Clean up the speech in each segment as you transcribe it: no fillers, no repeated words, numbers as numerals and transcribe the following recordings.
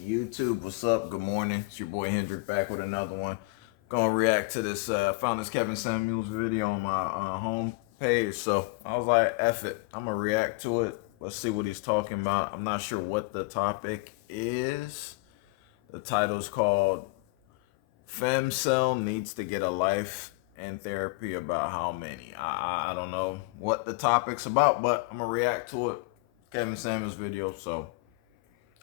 YouTube, what's up? Good morning. It's your boy Hendrick back with another one. Gonna react to this. Found this Kevin Samuels video on my home page, so I was like, F it. I'm gonna react to it. Let's see what he's talking about. I'm not sure what the topic is. The title's called Femcel Needs to Get a Life in Therapy About How Many. I don't know what the topic's about, but I'm gonna react to it. Kevin Samuels video, so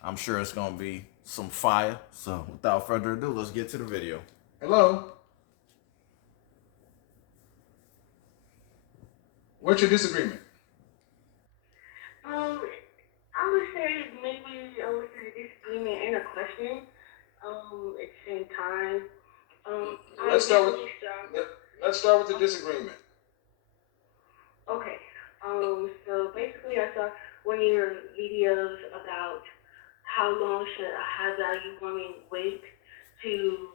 I'm sure it's gonna be some fire. So without further ado, let's get to the video. Hello? What's your disagreement? I would say maybe I would say disagreement and a question. At the same time. Let's start with the disagreement. Okay. So basically, I saw one of your videos about how long should a high value woman wait to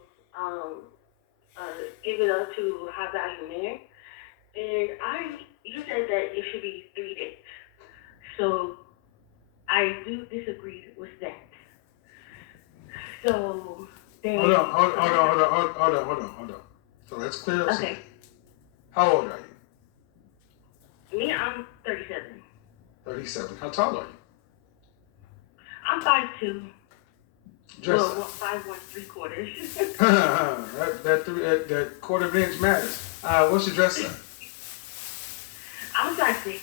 give it up to a high value man, and you said that it should be 3 days. So I do disagree with that. So then Hold on. So let's clear up something. Okay. How old are you? Me, I'm 37. 37. How tall are you? I'm 5'2". Dress Well, 5'1¾". that quarter of an inch matters. What's your dress size? I'm 5'6".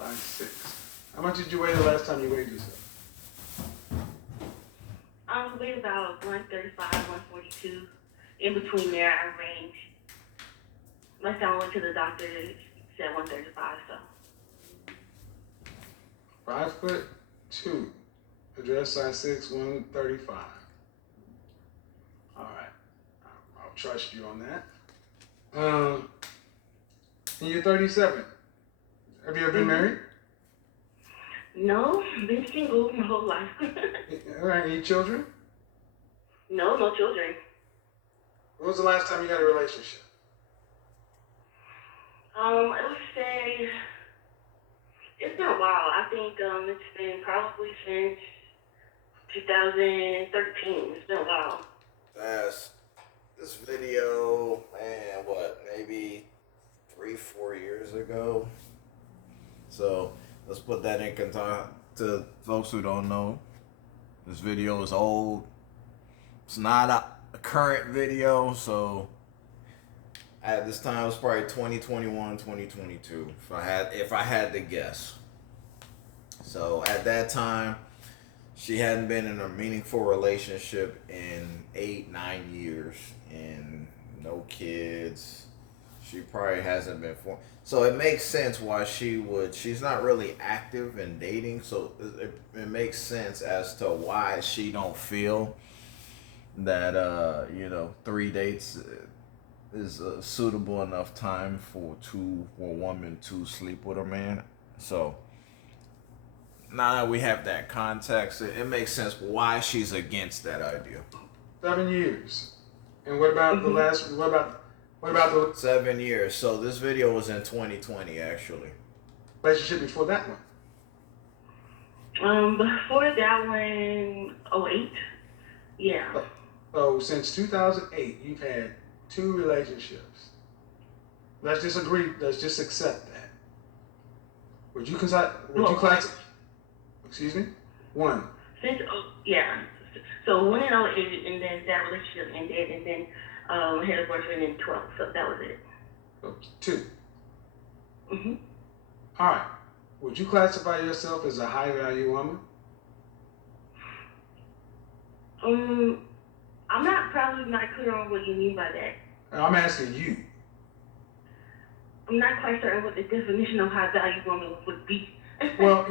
5'6". How much did you weigh the last time you weighed yourself? I weigh about 135, 142. In between there, I range. Last time I went to the doctor, it said 135, so. 5'2". Dress size 6, 135. All right. I'll trust you on that. And you're 37. Have you ever been married? No, been single my whole life. All right. Any children? No children. When was the last time you had a relationship? I would say it's been a while. I think it's been probably since 2013. It's been a while. This video, man, maybe 3-4 years ago. So let's put that in context to folks who don't know. This video is old. It's not a current video, so at this time it was probably 2021, 2022, if I had to guess. So at that time, she hadn't been in a meaningful relationship in 8-9 years, and no kids. She probably hasn't been so it makes sense why she's not really active in dating, so it makes sense as to why she don't feel that 3 dates is a suitable enough time for a woman to sleep with a man. So now that we have that context, it makes sense why she's against that idea. 7 years. And what about the last? What about the 7 years? So this video was in 2020, actually. relationship before that one? Before that one, 08. Yeah. So since 2008, you've had 2 relationships. Let's just agree. Let's just accept that. Would you class? Excuse me. 1. Yeah. So 1 in 08, and then that relationship ended, and then I had a boyfriend in 12. So that was it. So 2. All right. Would you classify yourself as a high value woman? I'm probably not clear on what you mean by that. I'm asking you. I'm not quite certain what the definition of high value woman would be. Well,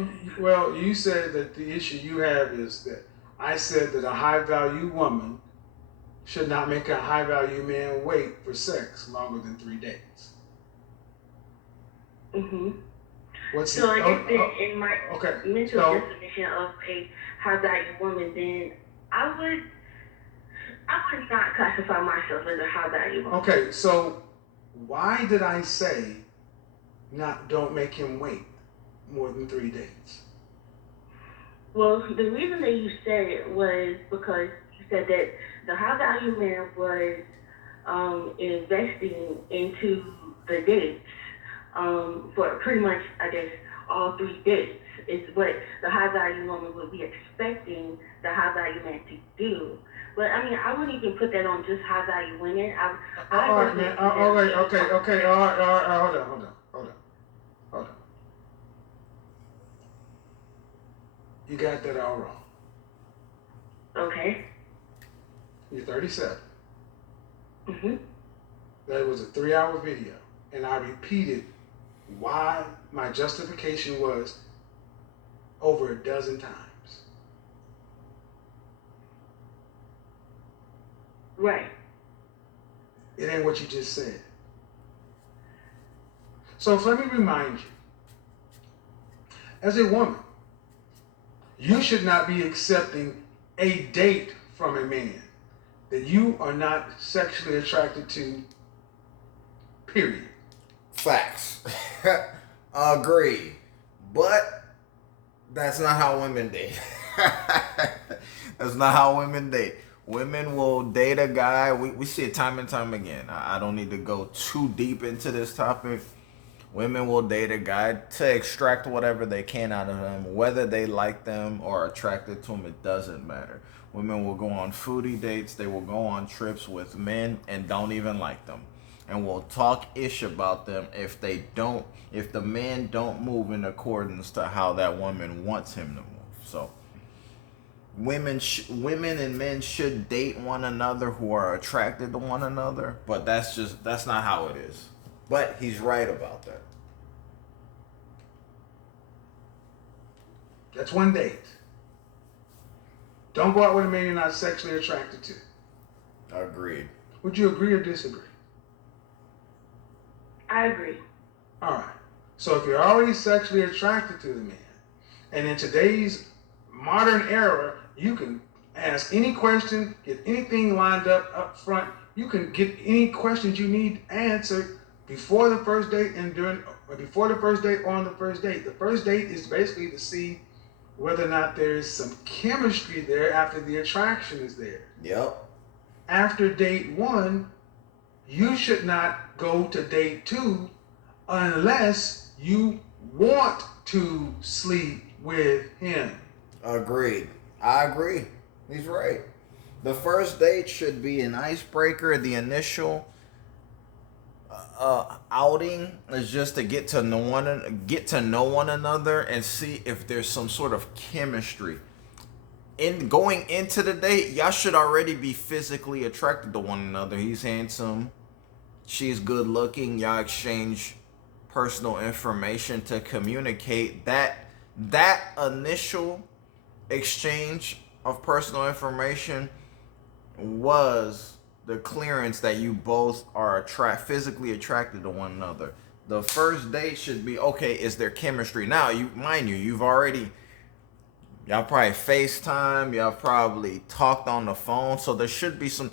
you said that the issue you have is that I said that a high value woman should not make a high value man wait for sex longer than 3 days. So I guess that in my mental definition of a high value woman, then I would not classify myself as a high value woman. Okay, so why did I say don't make him wait more than 3 days? Well, the reason that you said it was because you said that the high value man was investing into the dates for pretty much, I guess, all three dates is what the high value woman would be expecting the high value man to do. But I mean, I wouldn't even put that on just high value women. I All right, man. All right, okay. All right. Hold on. You got that all wrong. Okay. You're 37. Mhm. That was a 3-hour video, and I repeated why my justification was over a dozen times. Right. It ain't what you just said. So let me remind you, as a woman, you should not be accepting a date from a man that you are not sexually attracted to, period. Facts. Agree. But that's not how women date. That's not how women date. Women will date a guy. We see it time and time again. I don't need to go too deep into this topic. Women will date a guy to extract whatever they can out of him. Whether they like them or are attracted to him, it doesn't matter. Women will go on foodie dates. They will go on trips with men and don't even like them. And will talk ish about them if the man don't move in accordance to how that woman wants him to move. So women and men should date one another who are attracted to one another, but that's not how it is. But he's right about that. That's one date. Don't go out with a man you're not sexually attracted to. Agreed. Would you agree or disagree? I agree. All right. So if you're already sexually attracted to the man, and in today's modern era, you can ask any question, get anything lined up front. You can get any questions you need answered before the first date and before the first date or on the first date. The first date is basically to see whether or not there is some chemistry there after the attraction is there. Yep. After date 1, you should not go to date 2 unless you want to sleep with him. Agreed. I agree. He's right. The first date should be an icebreaker. The initial outing is just to get to know one another and see if there's some sort of chemistry. In going into the date, y'all should already be physically attracted to one another. He's handsome, she's good looking. Y'all exchange personal information to communicate. That initial exchange of personal information was the clearance that you both are physically attracted to one another. The first date should be, okay, is there chemistry? Now, y'all probably FaceTime, y'all probably talked on the phone, so there should be so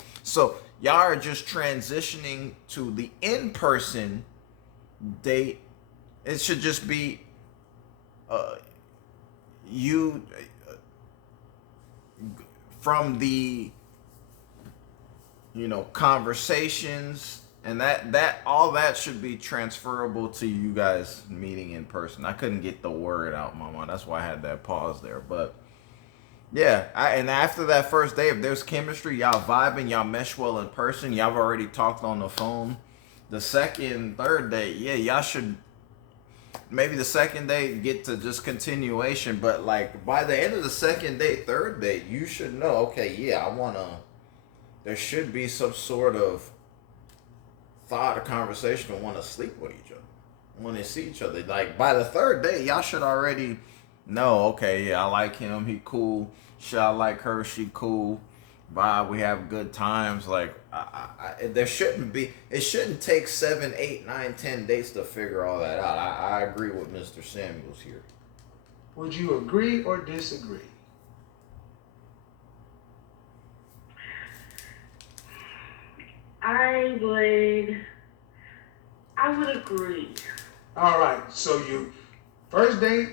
y'all are just transitioning to the in-person date. It should just be you from the conversations, and that all that should be transferable to you guys meeting in person. I couldn't get the word out, mama. That's why I had that pause there. But yeah, and after that first day, if there's chemistry, y'all vibing, y'all mesh well in person, y'all have already talked on the phone. The second, third date, yeah, y'all should maybe the second date get to just continuation, but like by the end of the second date, third date, you should know, okay, yeah, there should be some sort of thought or conversation to want to sleep with each other, want to see each other. Like by the third day, y'all should already know, okay, yeah, I like him, he cool. Should I like her? She cool. Vibe. We have good times. Like it shouldn't take 7, 8, 9, 10 dates to figure all that out. I agree with Mr. Samuels here. Would you agree or disagree? I would agree. All right. So first date,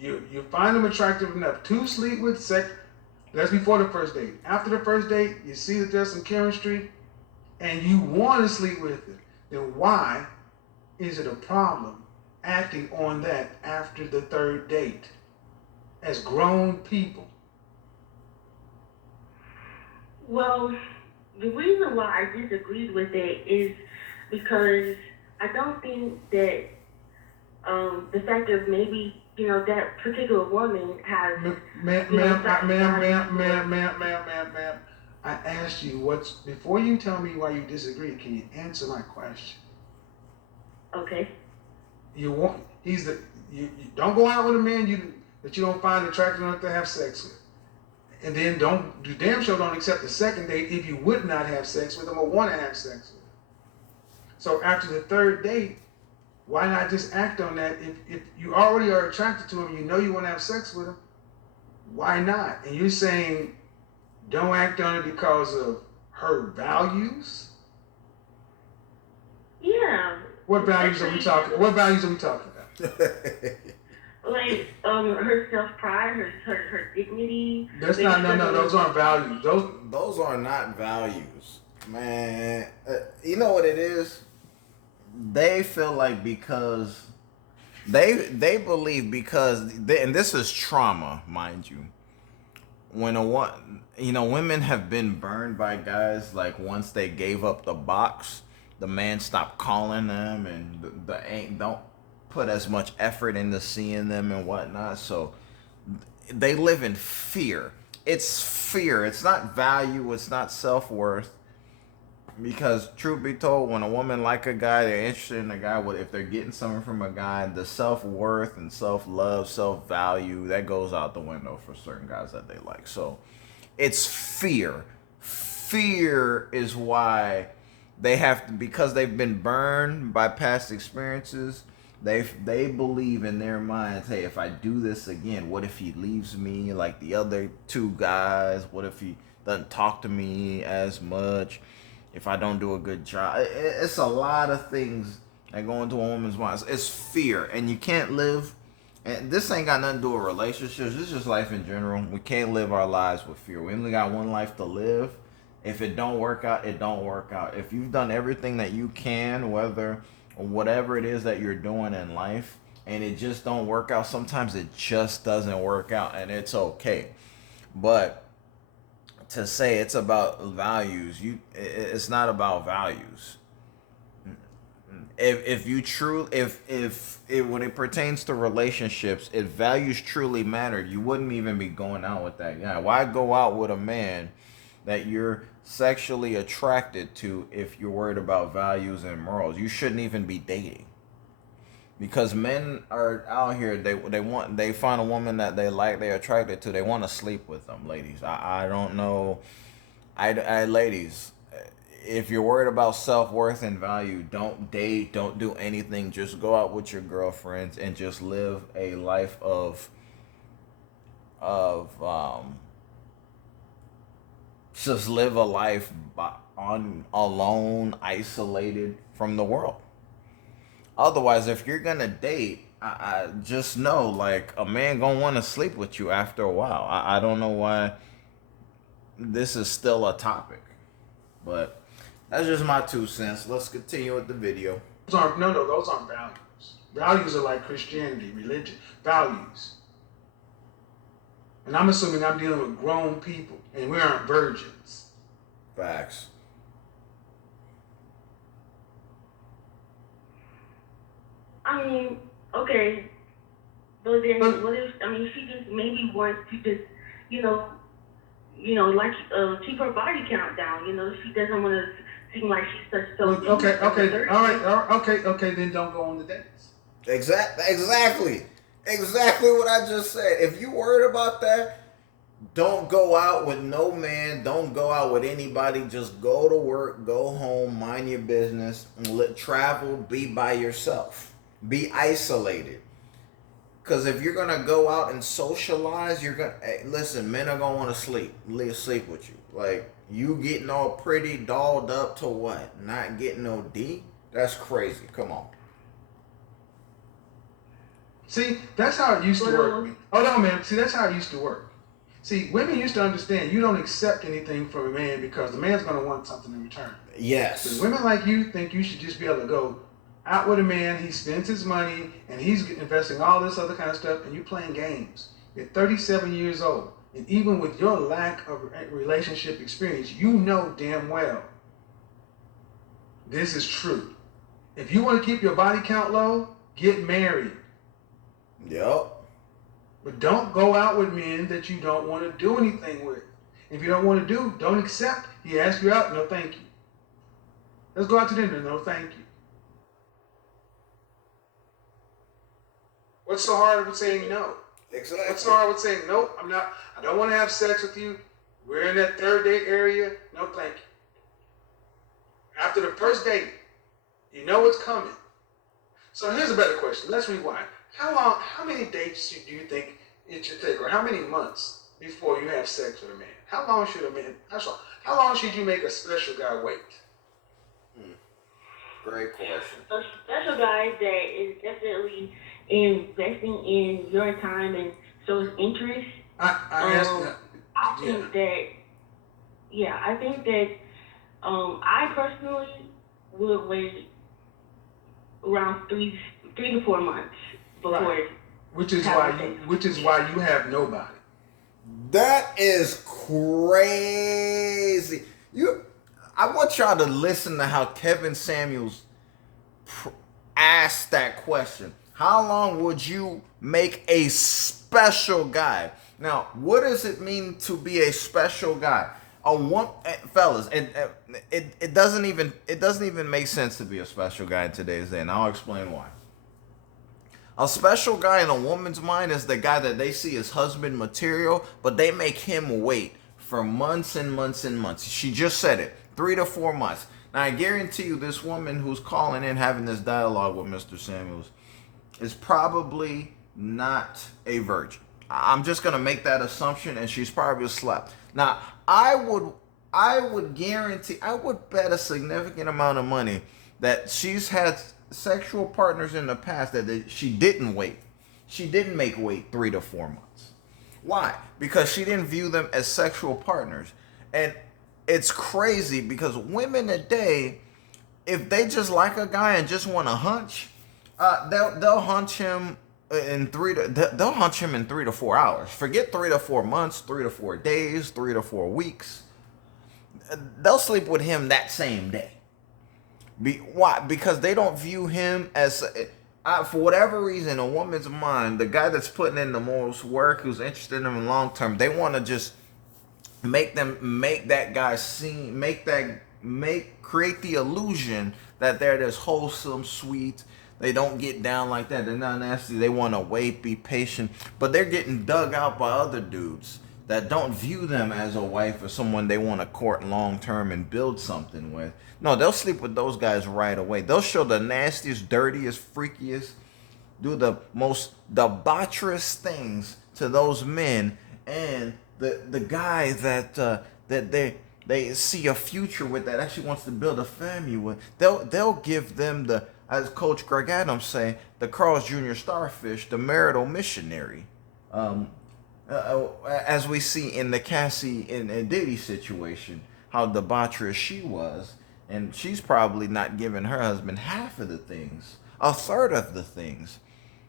You find them attractive enough to sleep with. That's before the first date. After the first date, you see that there's some chemistry, and you want to sleep with it. Then why is it a problem acting on that after the third date as grown people? Well, the reason why I disagreed with it is because I don't think that the fact of maybe, that particular woman has... Ma'am. I asked you before you tell me why you disagree, can you answer my question? Okay. You don't go out with a man that you don't find attractive enough to have sex with. And then don't accept the second date if you would not have sex with him or want to have sex with him. So after the third date, why not just act on that? If you already are attracted to him, you want to have sex with him, why not? And you're saying don't act on it because of her values? Yeah. What values are we talking about? Like her self-pride, her dignity. That's not, no, those aren't values. Those are not values, man. You know what it is? They feel like because they believe and this is trauma, mind you. Women have been burned by guys, like once they gave up the box, the man stopped calling them and don't put as much effort into seeing them and whatnot. So they live in fear. It's fear. It's not value. It's not self-worth. Because truth be told, when a woman like a guy, they're interested in a guy. If they're getting something from a guy, the self-worth and self-love, self-value, that goes out the window for certain guys that they like. So it's fear. Fear is why they have to, because they've been burned by past experiences. They believe in their minds, hey, if I do this again, what if he leaves me like the other two guys? What if he doesn't talk to me as much? If I don't do a good job? It's a lot of things that go into a woman's mind. It's fear, and you can't live. And this ain't got nothing to do with relationships. This is just life in general. We can't live our lives with fear. We only got one life to live. If it don't work out, it don't work out. If you've done everything that you can, whatever it is that you're doing in life, and it just don't work out, sometimes it just doesn't work out, and it's okay. But to say it's about values, it's not about values. If when it pertains to relationships, if values truly mattered, you wouldn't even be going out with that guy. Why go out with a man that you're sexually attracted to if you're worried about values and morals? You shouldn't even be dating. Because men are out here, they find a woman that they like, they're attracted to, they want to sleep with them, ladies. I don't know. Ladies, if you're worried about self-worth and value, don't date, don't do anything. Just go out with your girlfriends and just live a life just live a life alone, isolated from the world. Otherwise, if you're gonna date, I just know, like, a man gonna want to sleep with you after a while. I don't know why this is still a topic, but that's just my 2 cents. Let's continue with the video. Those aren't values. Values are like Christianity, religion, values. And I'm assuming I'm dealing with grown people, and we aren't virgins. Facts. I mean, okay, but then what if? I mean, she just maybe wants to just, like keep her body count down. She doesn't want to seem like she's such so. Okay, all right, okay. Then don't go on the dates. Exactly what I just said. If you worried about that, don't go out with no man. Don't go out with anybody. Just go to work, go home, mind your business, travel, be by yourself. Be isolated. Because if you're going to go out and socialize, listen, men are going to want to sleep with you. Like, you getting all pretty dolled up to what? Not getting no D? That's crazy. Come on. See, that's how it used to work. Hold on, man. See, that's how it used to work. See, women used to understand you don't accept anything from a man because the man's going to want something in return. Yes. But women like you think you should just be able to go out with a man, he spends his money, and he's investing all this other kind of stuff, and you're playing games. You're 37 years old, and even with your lack of relationship experience, you know damn well this is true. If you want to keep your body count low, get married. Yep. But don't go out with men that you don't want to do anything with. If you don't want to do, don't accept. He asks you out, no thank you. Let's go out to dinner, no thank you. What's so hard with saying no? Exactly. What's so hard with saying nope? I don't want to have sex with you. We're in that third date area. No, thank you. After the first date, you know what's coming. So here's a better question. Let's rewind. How many dates do you think it should take, or how many months before you have sex with a man? How long should you make a special guy wait? Great question. A special guy that is definitely investing in your time and shows interest. I think that I personally would wait around 3 to 4 months before. Right. Which is why you have nobody. That is crazy. I want y'all to listen to how Kevin Samuels asked that question. How long would you make a special guy? Now, what does it mean to be a special guy? Fellas, it doesn't even make sense to be a special guy in today's day, and I'll explain why. A special guy in a woman's mind is the guy that they see as husband material, but they make him wait for months and months and months. She just said it, 3 to 4 months. Now, I guarantee you this woman who's calling in having this dialogue with Mr. Samuels is probably not a virgin. I'm just going to make that assumption, and she's probably slept. Now, I would guarantee, I would bet a significant amount of money that she's had sexual partners in the past that she didn't wait. She didn't make wait 3 to 4 months. Why? Because she didn't view them as sexual partners. And it's crazy because women today, if they just like a guy and just want to hunch, they'll hunch him in 3 to 4 hours. Forget 3 to 4 months, 3 to 4 days, 3 to 4 weeks. They'll sleep with him that same day. Why? Because they don't view him as, for whatever reason, a woman's mind, the guy that's putting in the most work, who's interested in them in long term, they want to just create the illusion that they're this wholesome, sweet. They don't get down like that. They're not nasty. They want to wait, be patient. But they're getting dug out by other dudes that don't view them as a wife or someone they want to court long term and build something with. No, they'll sleep with those guys right away. They'll show the nastiest, dirtiest, freakiest, do the most debaucherous things to those men, and the guy that they see a future with, that actually wants to build a family with, they'll give them the, as Coach Greg Adams say, the Carl's Jr. Starfish, the marital missionary. As we see in the Cassie and Diddy situation, how debaucherous she was, and she's probably not giving her husband half of the things, a third of the things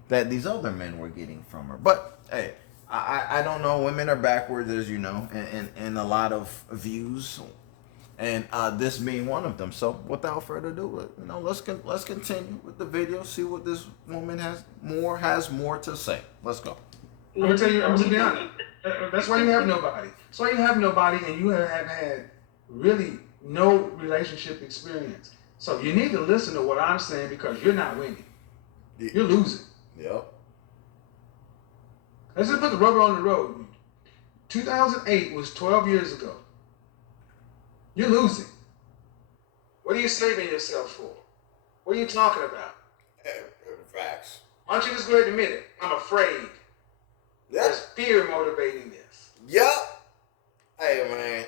that these other men were getting from her. But hey, I don't know. Women are backwards, as you know, in a lot of views, and this being one of them. So without further ado, let's continue with the video. See what this woman has more to say. Let's go. I'm gonna be honest. That's why you have nobody. That's why you have nobody, and you have had really no relationship experience. So you need to listen to what I'm saying, because you're not winning. You're losing. Yep. Let's just put the rubber on the road. 2008 was 12 years ago. You're losing. What are you saving yourself for? What are you talking about? Facts. Why don't you just go ahead and admit it? I'm afraid. Yeah. There's fear motivating this. Yep. Hey, man.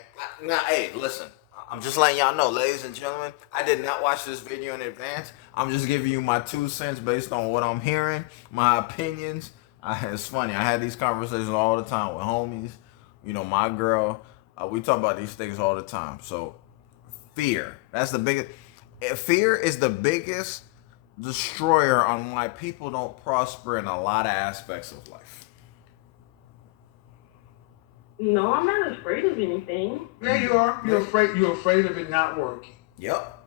Hey, listen. I'm just letting y'all know, ladies and gentlemen, I did not watch this video in advance. I'm just giving you my 2 cents based on what I'm hearing, my opinions. It's funny. I had these conversations all the time with homies. You know, my girl. We talk about these things all the time. So, fear. That's the biggest. Fear is the biggest destroyer on why people don't prosper in a lot of aspects of life. No, I'm not afraid of anything. Yeah, you are. You're afraid. You're afraid of it not working. Yep.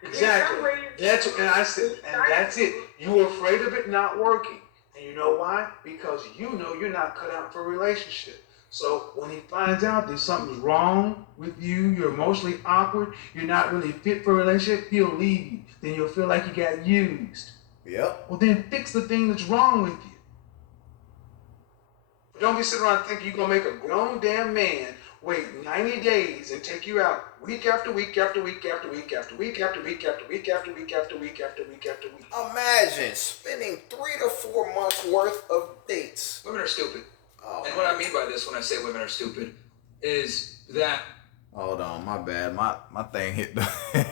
Exactly. That's it. You're afraid of it not working. And you know why? Because you know you're not cut out for a relationship. So when he finds out that something's wrong with you, you're emotionally awkward, you're not really fit for a relationship, he'll leave you. Then you'll feel like you got used. Yep. Well, then fix the thing that's wrong with you. But don't be sitting around thinking you're going to make a grown damn man wait 90 days and take you out week after week after week after week after week after week after week after week after week after week after week. Imagine spending 3 to 4 months worth of dates. Women are stupid. Oh, and what I mean by this when I say women are stupid is that... Hold on, my bad. My thing hit the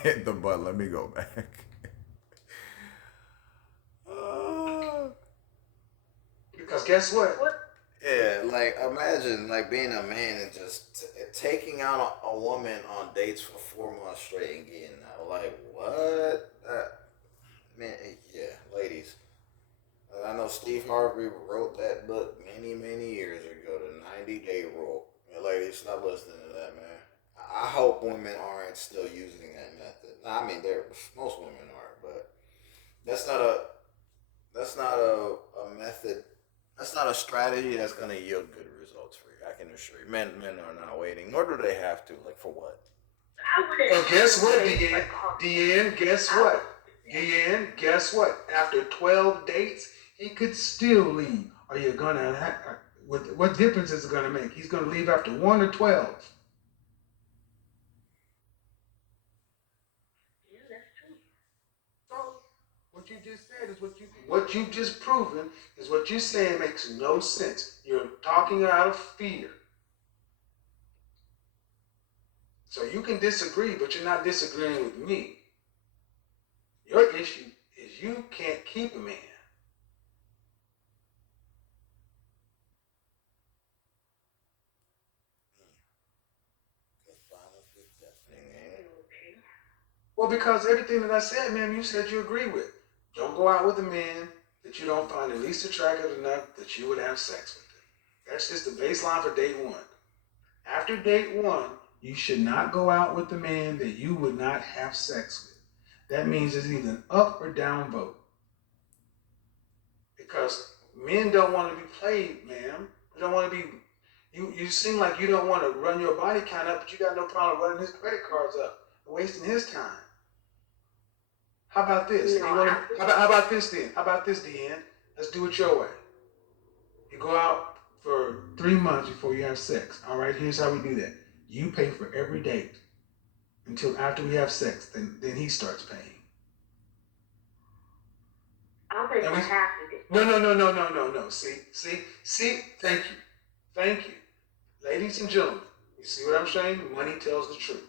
hit the button. Let me go back. Because guess what? Yeah, like imagine like being a man and just taking out a woman on dates for 4 months straight and getting out. Like what? Man, yeah, ladies. I know Steve Harvey wrote that book many years ago, the 90-day rule. And ladies, stop listening to that, man. I hope women aren't still using that method. I mean, most women aren't, but that's not a method. That's not a strategy that's going to yield good results for you. I can assure you. Men are not waiting, nor do they have to. Like, for what? And guess what, Deanne? Guess what? Deanne, guess what? After 12 dates, he could still leave. Are you going to... What difference is it going to make? He's going to leave after 1 or 12. Yeah, that's true. So, what you just said is what you've just proven is what you're saying makes no sense. You're talking out of fear. So you can disagree, but you're not disagreeing with me. Your issue is you can't keep a man. Well, because everything that I said, ma'am, you said you agree with. Don't go out with a man that you don't find at least attractive enough that you would have sex with him. That's just the baseline for date 1. After date 1, you should not go out with a man that you would not have sex with. That means it's either an up or down vote. Because men don't want to be played, ma'am. They don't want to be... You seem like you don't want to run your body count up, but you got no problem running his credit cards up and wasting his time. How about this? How about this then? How about this, Deanne? Let's do it your way. You go out for 3 months before you have sex. All right, here's how we do that. You pay for every date until after we have sex. Then he starts paying. I'll pay for half of it. No. See. Thank you. Ladies and gentlemen, you see what I'm saying? Money tells the truth.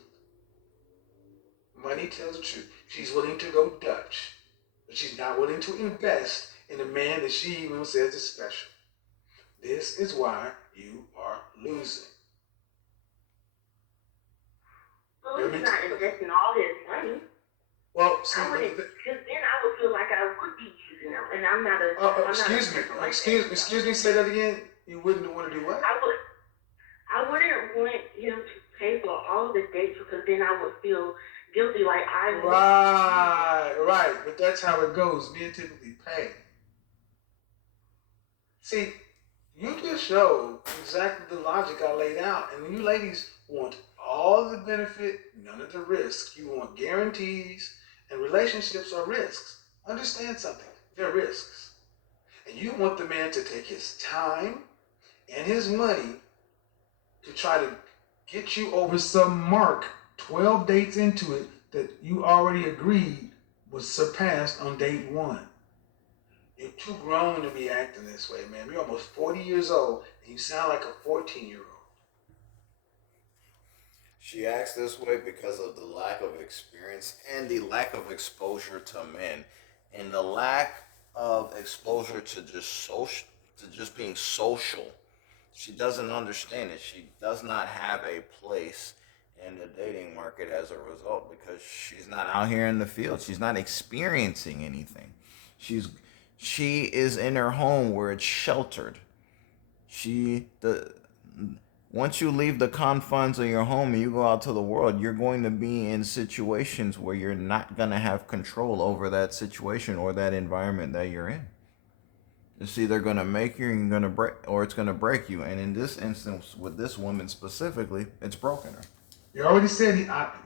Money tells the truth. She's willing to go Dutch, but she's not willing to invest in a man that she even says is special. This is why you are losing. Well, he's not investing all his money. Well, see, because then I would feel like I would be using him, and I'm not a... Excuse me, say that again. You wouldn't want to do what? I wouldn't want him to pay for all the dates because then I would feel guilty like I would. Right. But that's how it goes. Men typically pay. See, you just showed exactly the logic I laid out. And you ladies want all the benefit, none of the risk. You want guarantees, and relationships are risks. Understand something. They're risks. And you want the man to take his time and his money to try to get you over some mark 12 dates into it that you already agreed was surpassed on date one. You're too grown to be acting this way, man. You're almost 40 years old and you sound like a 14-year-old. She acts this way because of the lack of experience and the lack of exposure to men, and the lack of exposure to just being social. She doesn't understand it. She does not have a place in the dating market as a result because she's not out here in the field. She's not experiencing anything. She is in her home where it's sheltered. She the Once you leave the confines of your home and you go out to the world, you're going to be in situations where you're not going to have control over that situation or that environment that you're in. It's either going to make you and you're going to break, or it's going to break you. And in this instance, with this woman specifically, it's broken her. You already said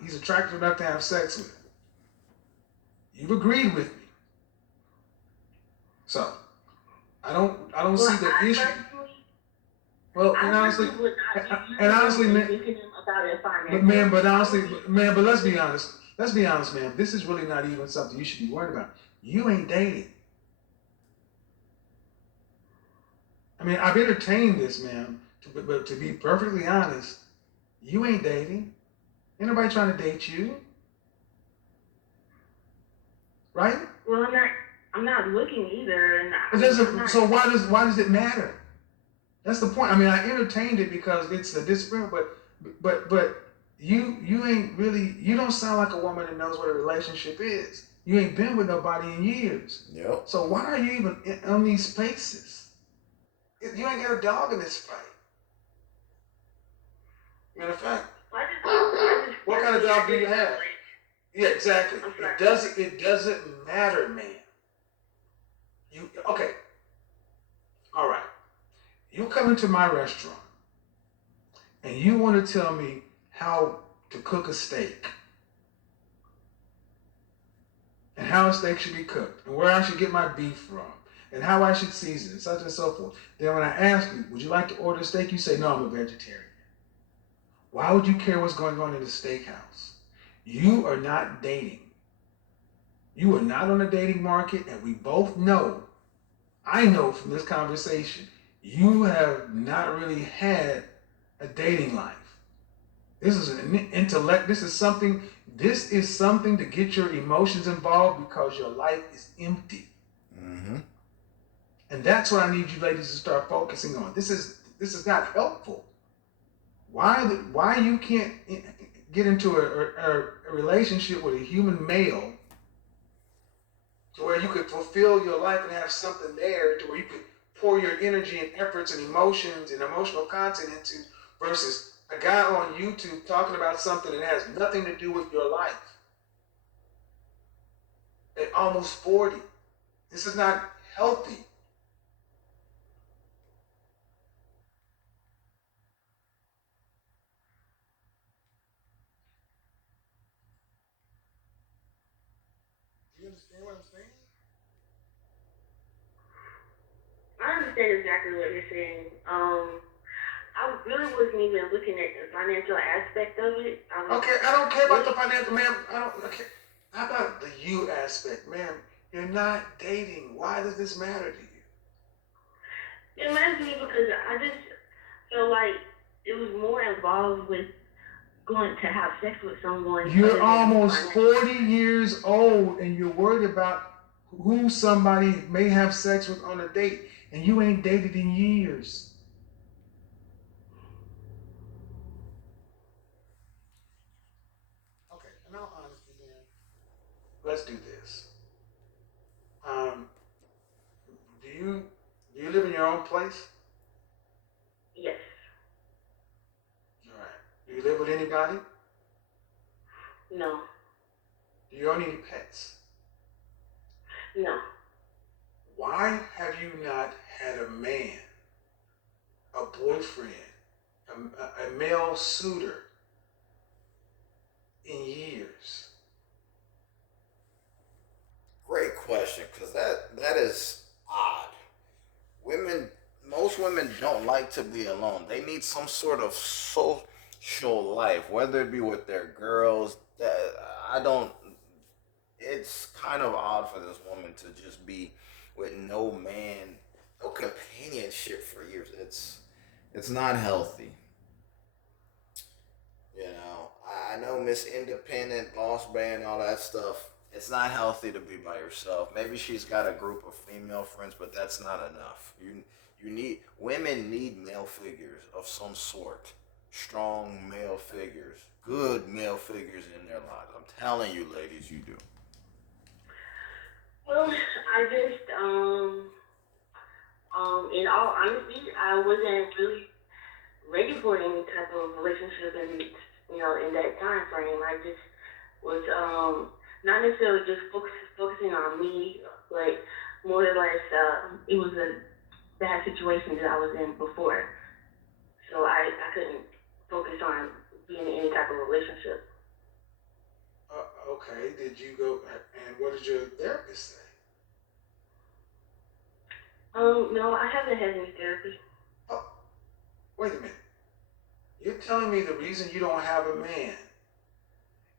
he's attractive enough to have sex with. You've agreed with me. So, I don't see the issue. Well, and honestly, man, but let's be honest. Let's be honest, man. This is really not even something you should be worried about. You ain't dating. I mean, I've entertained this, man. But to be perfectly honest, you ain't dating. Ain't nobody trying to date you, right? Well, I'm not looking either. And so why does it matter? That's the point. I mean, I entertained it because it's a disagreement, but you ain't really, you don't sound like a woman that knows what a relationship is. You ain't been with nobody in years. Yep. So why are you even on these spaces? You ain't got a dog in this fight. Matter of fact, what kind of dog do you have? Yeah, exactly. It doesn't matter, man. Okay. All right. You come into my restaurant and you want to tell me how to cook a steak and how a steak should be cooked and where I should get my beef from and how I should season it, such and so forth. Then when I ask you, would you like to order a steak? You say, no, I'm a vegetarian. Why would you care what's going on in the steakhouse? You are not dating. You are not on the dating market, and we both know, I know from this conversation, you have not really had a dating life. This is an intellect. This is something to get your emotions involved because your life is empty. Mm-hmm. And that's what I need you ladies to start focusing on. This is not helpful. Why you can't get into a relationship with a human male to where you could fulfill your life and have something there to where you could pour your energy and efforts and emotions and emotional content into, versus a guy on YouTube talking about something that has nothing to do with your life at almost 40. This is not healthy. Do you understand what I'm saying? I understand exactly what you're saying. I really wasn't even looking at the financial aspect of it. Okay, I don't care about the financial, ma'am. Okay. How about the you aspect, ma'am? You're not dating. Why does this matter to you? It matters to me because I just feel like it was more involved with going to have sex with someone. You're almost 40 years old and you're worried about who somebody may have sex with on a date, and you ain't dated in years. Okay, in all honesty, man, let's do this. Do you live in your own place? Yes. All right. Do you live with anybody? No. Do you own any pets? No. Why have you not had a man, a boyfriend, a male suitor in years? Great question, because that is odd. Most women don't like to be alone. They need some sort of social life, whether it be with their girls. it's kind of odd for this woman to just be with no man, no companionship for years. It's not healthy. You know, I know Miss Independent, Boss Band, all that stuff. It's not healthy to be by yourself. Maybe she's got a group of female friends, but that's not enough. You need women need male figures of some sort, strong male figures, good male figures in their lives. I'm telling you, ladies, you do. Well, I just, in all honesty, I wasn't really ready for any type of relationship in that time frame. I just was, not necessarily just focusing on me, but more or less, it was a bad situation that I was in before. So I couldn't focus on being in any type of relationship. Okay, did you go, and what did your therapist say? No, I haven't had any therapy. Oh, wait a minute. You're telling me the reason you don't have a man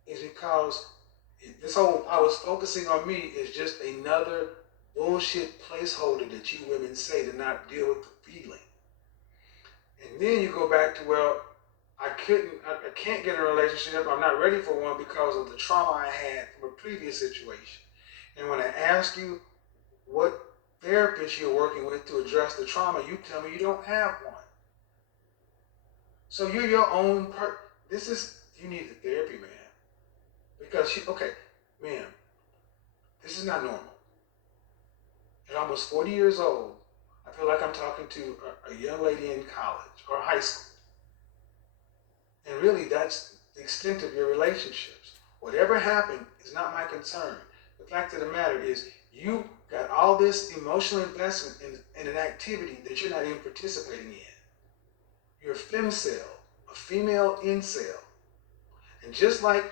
is because this whole "I was focusing on me" is just another bullshit placeholder that you women say to not deal with the feeling. And then you go back to, well, I can't get in a relationship. I'm not ready for one because of the trauma I had from a previous situation. And when I ask you what therapist you're working with to address the trauma, you tell me you don't have one. So you're your own you need a therapy, man. Because okay, man, this is not normal. At almost 40 years old, I feel like I'm talking to a young lady in college or high school. And really, that's the extent of your relationships. Whatever happened is not my concern. The fact of the matter is, you got all this emotional investment in an activity that you're not even participating in. You're a femcel, a female incel. And just like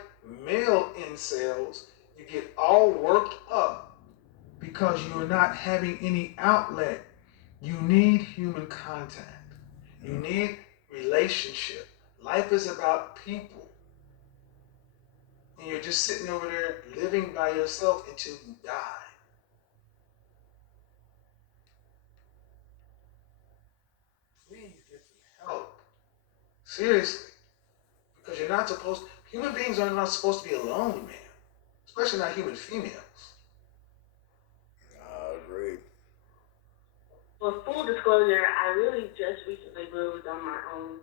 male incels, you get all worked up because you're not having any outlet. You need human contact. You need relationship. Life is about people. And you're just sitting over there living by yourself until you die. Please get some help. Seriously. Because you're not supposed human beings are not supposed to be alone, man. Especially not human females. I agree. For full disclosure, I really just recently moved on my own.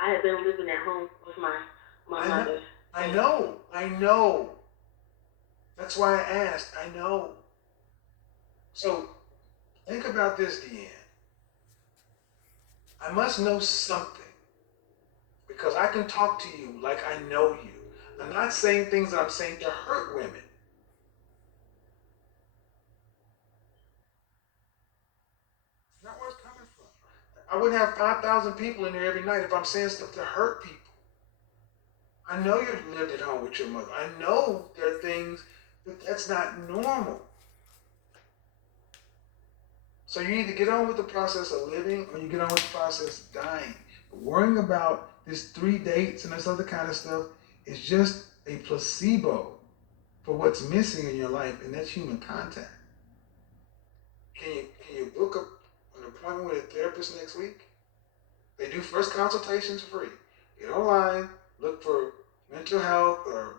I had been living at home with my mother. I know. That's why I asked. I know. So think about this, Deanne. I must know something because I can talk to you like I know you. I'm not saying things that I'm saying to hurt women. It's not where it's coming from. I wouldn't have 5,000 people in there every night if I'm saying stuff to hurt people. I know you lived at home with your mother. I know there are things, but that's not normal. So you either get on with the process of living or you get on with the process of dying. But worrying about this 3 dates and this other kind of stuff is just a placebo for what's missing in your life, and that's human contact. Can you book an appointment with a therapist next week? They do first consultations free. Get online, look for mental health or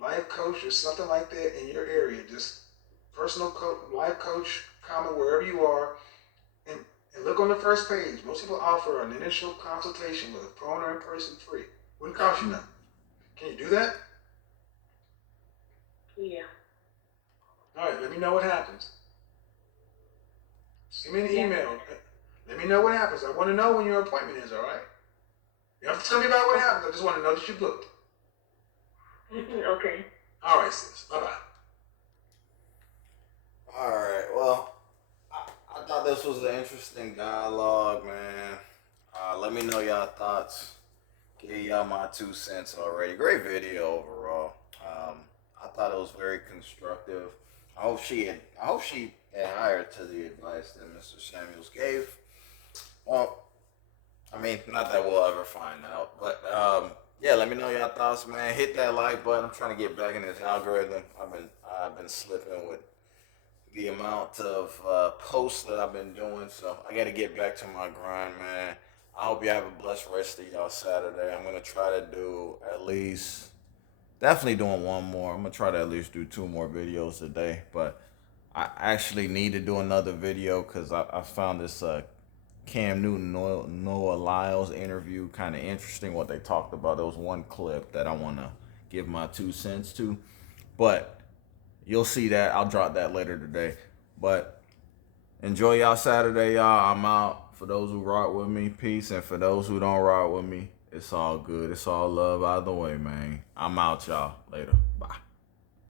life coach or something like that in your area. Just life coach, comment wherever you are, and look on the first page. Most people offer an initial consultation with a phone or in person free. Wouldn't cost you nothing. Can you do that? Yeah. All right, let me know what happens. Send me an email. Let me know what happens. I want to know when your appointment is, all right? You have to tell me about what happens. I just want to know that you booked. Okay. All right, sis. Bye-bye. All right. Well, I thought this was an interesting dialogue, man. Let me know y'all thoughts. Give y'all my 2 cents already. Great video overall. I thought it was very constructive. I hope she adhered to the advice that Mr. Samuels gave. Well, I mean, not that we'll ever find out, but yeah, let me know your thoughts, man. Hit that like button. I'm trying to get back in this algorithm. I've been slipping with the amount of posts that I've been doing, so I got to get back to my grind, man. I hope you have a blessed rest of y'all Saturday. I'm gonna try to do at least, definitely doing one more. I'm gonna try to at least do two more videos a day, but I actually need to do another video because I found this Cam Newton Noah Lyles interview kind of interesting. What they talked about. There was one clip that I want to give my 2 cents to, but you'll see that. I'll drop that later today. But enjoy y'all Saturday, y'all. I'm out. For those who rock with me, peace. And for those who don't rock with me, it's all good. It's all love either way, man. I'm out, y'all. Later. Bye.